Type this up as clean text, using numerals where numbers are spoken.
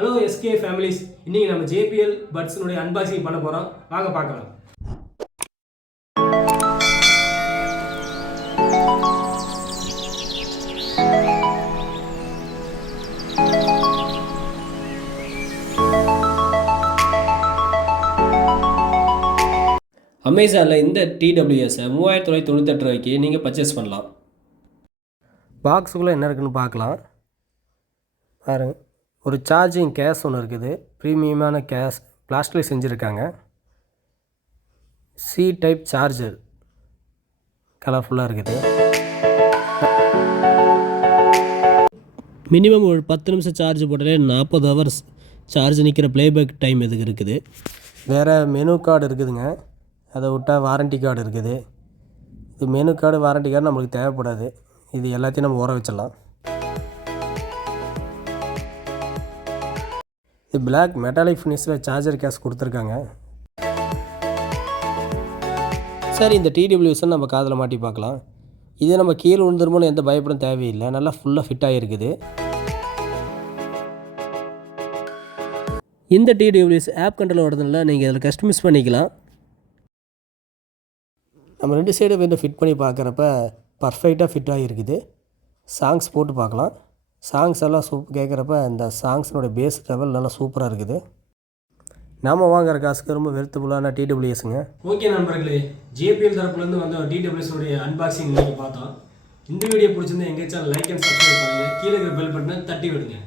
Hello SK families, இன்னைக்கு நம்ம JBL பட்ஸ்னுடைய unboxing பண்ண போகிறோம். வாங்க பார்க்கலாம். அமேசானில் இந்த TWS 3998 ரூபாய்க்கு நீங்கள் பர்ச்சேஸ் பண்ணலாம். பாக்ஸுக்குள்ளே என்ன இருக்குன்னு பார்க்கலாம். பாருங்க, ஒரு சார்ஜிங் கேஸ் ஒன்று இருக்குது. ப்ரீமியமான கேஸ், பிளாஸ்டிக்கில் செஞ்சுருக்காங்க. C டைப் சார்ஜர் கலர்ஃபுல்லாக இருக்குது. மினிமம் ஒரு 10 நிமிஷம் சார்ஜ் போட்டாலே 40 ஹவர்ஸ் சார்ஜ் நிற்கிற ப்ளேபேக் டைம் இதுக்கு இருக்குது. வேறு மெனு கார்டு இருக்குதுங்க. அதை விட்டால் வாரண்டி கார்டு இருக்குது. இது மெனு கார்டு, வாரண்டி கார்டு நம்மளுக்கு தேவைப்படாது. இது எல்லாத்தையும் நம்ம ஊற வச்சிடலாம். இது பிளாக் மெட்டாலிக் ஃபினிஷில் சார்ஜர் கேஸ் கொடுத்துருக்காங்க. சரி, இந்த TWS நம்ம காதில் மாட்டி பார்க்கலாம். இது நம்ம கீழே விழுந்துருமோன்னு எந்த பயப்படும் தேவையில்லை. நல்லா ஃபுல்லாக ஃபிட் ஆகிருக்குது. இந்த TWS ஆப் கண்ட்ரோல் வரதுனால நீங்கள் இதில் கஸ்டமைஸ் பண்ணிக்கலாம். நம்ம ரெண்டு சைடு வந்து ஃபிட் பண்ணி பார்க்குறப்ப பர்ஃபெக்டாக ஃபிட் ஆகிருக்குது. சாங்ஸ் போட்டு பார்க்கலாம். சாங்ஸ் எல்லாம் கேட்குறப்ப இந்த சாங்ஸினோட பேஸ் லெவல் நல்லா சூப்பராக இருக்குது. நாம் வாங்குற காசுக்கு ரொம்ப வெறுத்துபுல்லான TWSங்க. ஓகே நண்பர்களே, JBL தரப்புலேருந்து வந்த TWSனுடைய அன்பாக்சிங் நீங்கள் பார்த்தோம். இந்த வீடியோ பிடிச்சிருந்தா எங்கள் சேனல் லைக் அண்ட் சப்ஸ்கிரைப் பண்ணுங்கள். கீழே இருக்கிற பெல் பட்டனை தட்டி விடுங்க.